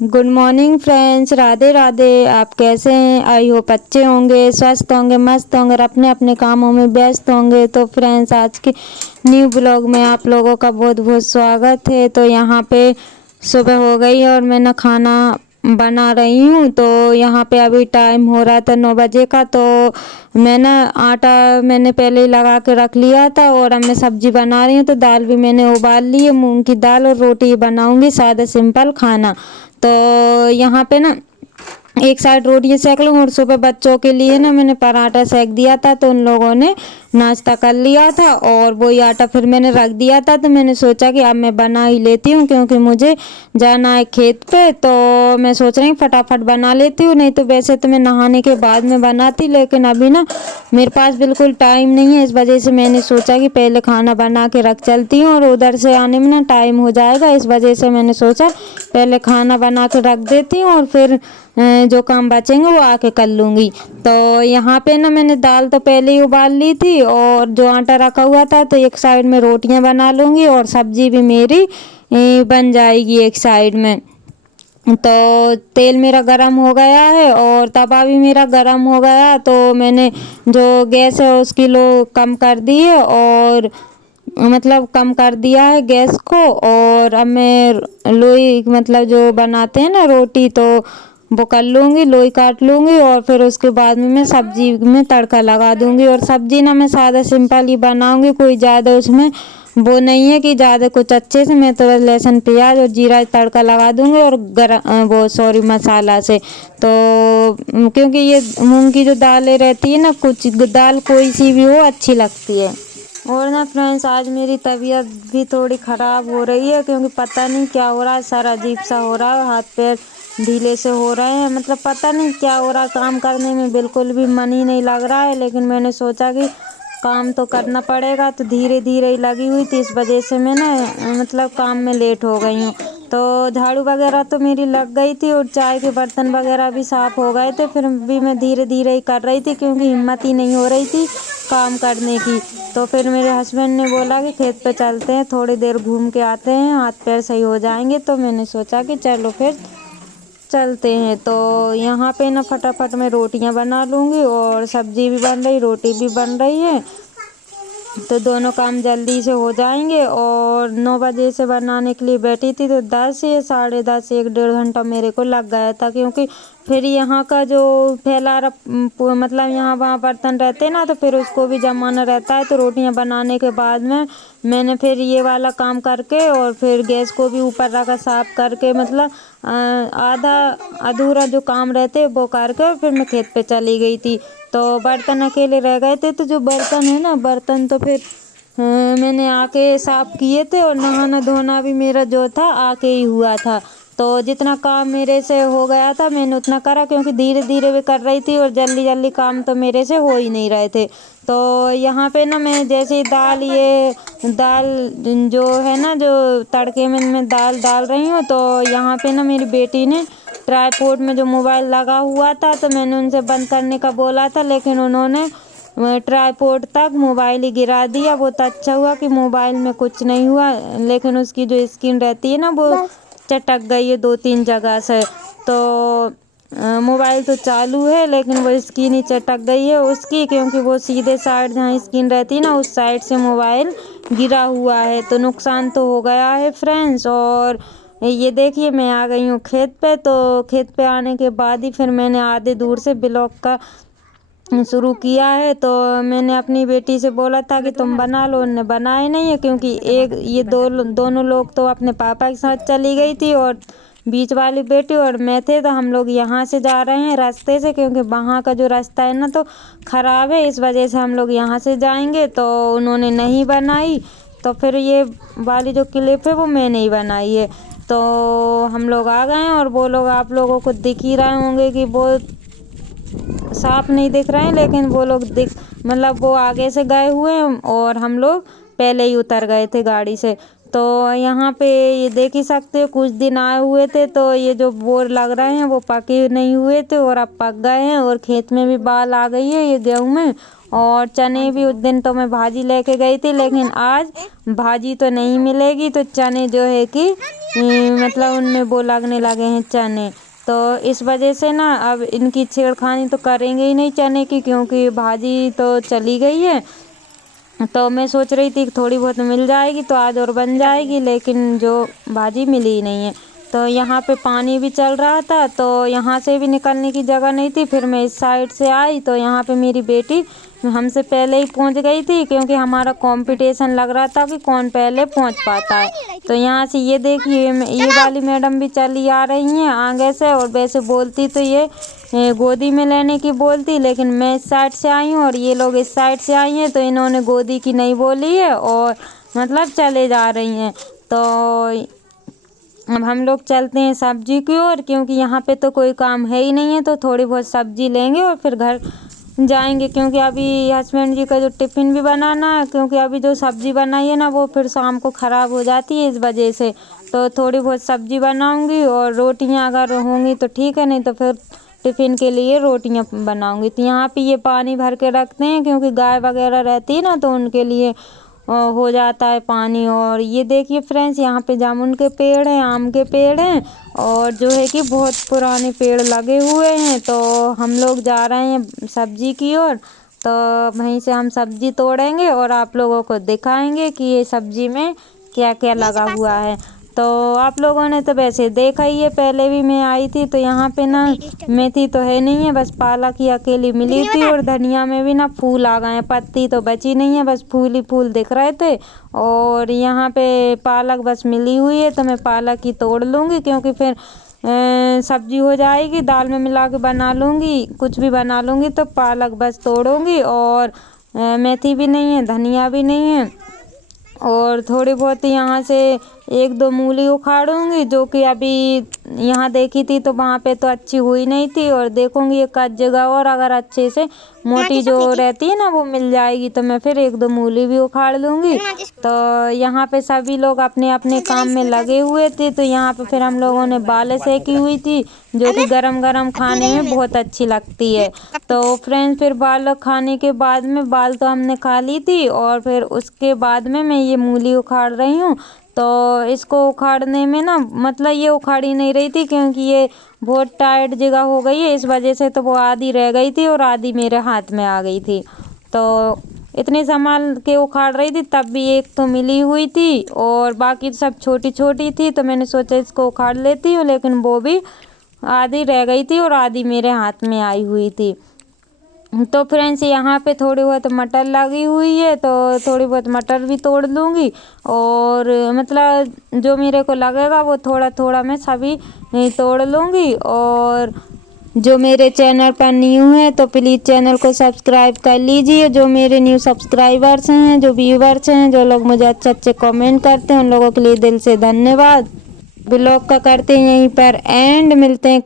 Good morning friends, Radhe Radhe. आप कैसे हैं? आई होप अच्छे होंगे, स्वस्थ होंगे, मस्त होंगे और अपने अपने कामों में व्यस्त होंगे। तो फ्रेंड्स, आज के न्यू ब्लॉग में आप लोगों का बहुत बहुत स्वागत है। तो यहाँ पे सुबह हो गई और मैं ना खाना बना रही हूँ। तो यहाँ पे अभी टाइम हो रहा था 9 बजे का। तो मैं ना आटा मैंने पहले ही लगा के रख लिया था और अब मैं सब्जी बना रही हूँ। तो दाल भी मैंने उबाल ली है, मूंग की दाल, और रोटी बनाऊंगी, सादा सिंपल खाना। तो यहाँ पे ना एक साइड रोटियाँ सेक लूँ और सुबह बच्चों के लिए ना मैंने पराठा सेक दिया था। तो उन लोगों ने नाश्ता कर लिया था और वही आटा फिर मैंने रख दिया था। तो मैंने सोचा कि अब मैं बना ही लेती हूँ, क्योंकि मुझे जाना है खेत पे। तो मैं सोच रही हूँ फटाफट बना लेती हूँ, नहीं तो वैसे तो मैं नहाने के बाद में बनाती, लेकिन अभी ना मेरे पास बिल्कुल टाइम नहीं है। इस वजह से मैंने सोचा कि पहले खाना बना के रख चलती हूँ और उधर से आने में ना टाइम हो जाएगा। इस वजह से मैंने सोचा पहले खाना बना के रख देती हूँ और फिर जो काम बचेंगे वो आके कर लूँगी। तो यहाँ पे ना मैंने दाल तो पहले ही उबाल ली थी और जो आटा रखा हुआ था, तो एक साइड में रोटियां बना लूँगी और सब्जी भी मेरी बन जाएगी एक साइड में। तो तेल मेरा गरम हो गया है और तवा भी मेरा गरम हो गया। तो मैंने जो गैस है उसकी लो कम कर दी है, और मतलब कम कर दिया है गैस को। और अब मैं लोई मतलब जो बनाते हैं ना रोटी, तो वो कर लूँगी, लोई काट लूँगी और फिर उसके बाद में मैं सब्जी में तड़का लगा दूँगी। और सब्जी ना मैं सादा सिंपल ही बनाऊँगी, कोई ज़्यादा उसमें वो नहीं है कि ज़्यादा कुछ। अच्छे से मैं तो बस लहसुन प्याज और जीरा तड़का लगा दूँगी और वो सॉरी मसाला से। तो क्योंकि ये मूंग की जो दालें रहती है ना, कुछ दाल कोई सी भी हो अच्छी लगती है। और ना फ्रेंड्स, आज मेरी तबीयत भी थोड़ी ख़राब हो रही है, क्योंकि पता नहीं क्या हो रहा है, सर अजीब सा हो रहा है, हाथ पैर ढीले से हो रहे हैं। मतलब पता नहीं क्या हो रहा है, काम करने में बिल्कुल भी मन ही नहीं लग रहा है। लेकिन मैंने सोचा कि काम तो करना पड़ेगा, तो धीरे धीरे ही लगी हुई थी। इस वजह से मैं ना मतलब काम में लेट हो गई हूँ। तो झाड़ू वगैरह तो मेरी लग गई थी और चाय के बर्तन वगैरह भी साफ़ हो गए थे। फिर भी मैं धीरे धीरे ही कर रही थी, क्योंकि हिम्मत ही नहीं हो रही थी काम करने की। तो फिर मेरे हस्बैंड ने बोला कि खेत पे चलते हैं, थोड़ी देर घूम के आते हैं, हाथ पैर सही हो जाएंगे। तो मैंने सोचा कि चलो फिर चलते हैं। तो यहाँ पे ना फटाफट मैं रोटियां बना लूँगी और सब्जी भी बन रही, रोटी भी बन रही है, तो दोनों काम जल्दी से हो जाएंगे। और 9 बजे से बनाने के लिए बैठी थी, तो 10 या 10:30 1 डेढ़ घंटा मेरे को लग गया था। क्योंकि फिर यहाँ का जो फैला मतलब यहाँ वहाँ बर्तन रहते ना, तो फिर उसको भी जमाना रहता है। तो रोटियां बनाने के बाद में मैंने फिर ये वाला काम करके और फिर गैस को भी ऊपर रखा साफ करके, मतलब आधा अधूरा जो काम रहते वो करके, और फिर मैं खेत पे चली गई थी। तो बर्तन अकेले रह गए थे, तो जो बर्तन है ना, बर्तन तो फिर मैंने आके साफ़ किए थे। और नहाना धोना भी मेरा जो था आके ही हुआ था। तो जितना काम मेरे से हो गया था मैंने उतना करा, क्योंकि धीरे धीरे भी कर रही थी और जल्दी जल्दी काम तो मेरे से हो ही नहीं रहे थे। तो यहाँ पे ना मैं जैसे दाल, ये दाल जो है ना, जो तड़के में मैं दाल डाल रही हूँ, तो यहाँ पे ना मेरी बेटी ने ट्राईपोड में जो मोबाइल लगा हुआ था, तो मैंने उनसे बंद करने का बोला था, लेकिन उन्होंने ट्राईपोड तक मोबाइल ही गिरा दिया। वो तो अच्छा हुआ कि मोबाइल में कुछ नहीं हुआ, लेकिन उसकी जो स्क्रीन रहती है ना, वो चटक गई है 2-3 जगह से। तो मोबाइल तो चालू है, लेकिन वो स्क्रीन ही चटक गई है उसकी, क्योंकि वो सीधे साइड जहाँ स्क्रीन रहती है ना, उस साइड से मोबाइल गिरा हुआ है। तो नुकसान तो हो गया है फ्रेंड्स। और ये देखिए मैं आ गई हूँ खेत पे। तो खेत पे आने के बाद ही फिर मैंने आधे दूर से ब्लॉग का शुरू किया है। तो मैंने अपनी बेटी से बोला था कि तुम बना लो, उन्होंने बनाए नहीं है, क्योंकि एक ये दोनों लोग तो अपने पापा के साथ चली गई थी और बीच वाली बेटी और मैं थे। तो हम लोग यहाँ से जा रहे हैं रास्ते से, क्योंकि वहाँ का जो रास्ता है ना तो ख़राब है, इस वजह से हम लोग यहाँ से जाएंगे। तो उन्होंने नहीं बनाई, तो फिर ये वाली जो क्लिप है वो मैंने ही बनाई है। तो हम लोग आ गए हैं और वो लोग आप लोगों को दिख ही रहे होंगे कि वो साफ नहीं दिख रहे हैं, लेकिन वो लोग मतलब वो आगे से गए हुए हैं और हम लोग पहले ही उतर गए थे गाड़ी से। तो यहाँ पे ये देख ही सकते हो कुछ दिन आए हुए थे तो ये जो बोर लग रहे हैं वो पके नहीं हुए थे और अब पक गए हैं और खेत में भी बाल आ गई है ये गेहूं में। और चने भी उस दिन तो मैं भाजी लेके गई थी, लेकिन आज भाजी तो नहीं मिलेगी तो चने जो है कि मतलब उनमें वो लगने लगे हैं चने। तो इस वजह से ना अब इनकी छेड़खानी तो करेंगे ही नहीं चने की, क्योंकि भाजी तो चली गई है। तो मैं सोच रही थी कि थोड़ी बहुत मिल जाएगी तो आज और बन जाएगी, लेकिन जो भाजी मिली ही नहीं है। तो यहाँ पे पानी भी चल रहा था तो यहाँ से भी निकलने की जगह नहीं थी, फिर मैं इस साइड से आई तो यहाँ पे मेरी बेटी हमसे पहले ही पहुँच गई थी, क्योंकि हमारा कंपटीशन लग रहा था कि कौन पहले पहुँच पाता है। तो यहाँ से ये देखिए ये वाली मैडम भी चली आ रही हैं आगे से, और वैसे बोलती तो ये गोदी में लेने की बोलती, लेकिन मैं इस साइड से आई हूँ और ये लोग इस साइड से आई हैं तो इन्होंने गोदी की नहीं बोली है और मतलब चले जा रही हैं। तो अब हम लोग चलते हैं सब्जी की ओर, क्योंकि यहाँ पे तो कोई काम है ही नहीं है, तो थोड़ी बहुत सब्जी लेंगे और फिर घर जाएंगे, क्योंकि अभी हस्बैंड जी का जो टिफ़िन भी बनाना है, क्योंकि अभी जो सब्जी बनाई है ना वो फिर शाम को ख़राब हो जाती है इस वजह से। तो थोड़ी बहुत सब्जी बनाऊंगी और रोटियां अगर होंगी तो ठीक है, नहीं तो फिर टिफ़िन के लिए रोटियां बनाऊंगी। तो यहाँ पे ये पानी भर के रखते हैं, क्योंकि गाय वगैरह रहती है ना तो उनके लिए हो जाता है पानी। और ये देखिए फ्रेंड्स यहाँ पे जामुन के पेड़ हैं, आम के पेड़ हैं और जो है कि बहुत पुराने पेड़ लगे हुए हैं। तो हम लोग जा रहे हैं सब्जी की ओर, तो वहीं से हम सब्जी तोड़ेंगे और आप लोगों को दिखाएंगे कि ये सब्जी में क्या क्या लगा हुआ है। तो आप लोगों ने तो वैसे देखा ही है, पहले भी मैं आई थी तो यहाँ पे ना मेथी तो है नहीं है, बस पालक ही अकेली मिली थी और धनिया में भी ना फूल आ गए हैं, पत्ती तो बची नहीं है, बस फूल ही फूल दिख रहे थे। और यहाँ पे पालक बस मिली हुई है तो मैं पालक ही तोड़ लूँगी, क्योंकि फिर सब्जी हो जाएगी, दाल में मिला के बना लूँगी, कुछ भी बना लूँगी, तो पालक बस तोड़ूँगी। और मेथी भी नहीं है, धनिया भी नहीं है, और थोड़ी बहुत यहाँ से एक दो मूली उखाड़ूंगी, जो कि अभी यहाँ देखी थी तो वहाँ पे तो अच्छी हुई नहीं थी, और देखूंगी एक आध जगह और अगर अच्छे से मोटी जो रहती है ना वो मिल जाएगी तो मैं फिर एक दो मूली भी उखाड़ लूँगी। तो यहाँ पे सभी लोग अपने अपने काम में लगे हुए थे, तो यहाँ पे फिर हम लोगों ने बाल सेकी हुई थी, जो कि गरम गरम खाने में बहुत अच्छी लगती है। तो फ्रेंड्स फिर बाल खाने के बाद में बाल तो हमने खा ली थी और फिर उसके बाद में मैं ये मूली उखाड़ रही हूँ। तो इसको उखाड़ने में ना मतलब ये उखाड़ी नहीं रही थी, क्योंकि ये बहुत टाइट जगह हो गई है, इस वजह से तो वो आधी रह गई थी और आधी मेरे हाथ में आ गई थी। तो इतनी संभाल के उखाड़ रही थी, तब भी एक तो मिली हुई थी और बाकी सब छोटी छोटी थी, तो मैंने सोचा इसको उखाड़ लेती हूँ, लेकिन वो भी आधी रह गई थी और आधी मेरे हाथ में आई हुई थी। तो फ्रेंड्स यहाँ पे थोड़ी बहुत मटर लगी हुई है तो थोड़ी बहुत मटर भी तोड़ लूँगी, और मतलब जो मेरे को लगेगा वो थोड़ा थोड़ा मैं सभी तोड़ लूँगी। और जो मेरे चैनल पर न्यू है तो प्लीज़ चैनल को सब्सक्राइब कर लीजिए। जो मेरे न्यू सब्सक्राइबर्स हैं, जो व्यूवर्स हैं, जो लोग मुझे अच्छे अच्छे कमेंट करते हैं, उन लोगों के लिए दिल से धन्यवाद। ब्लॉग का करते हैं यहीं पर एंड, मिलते हैं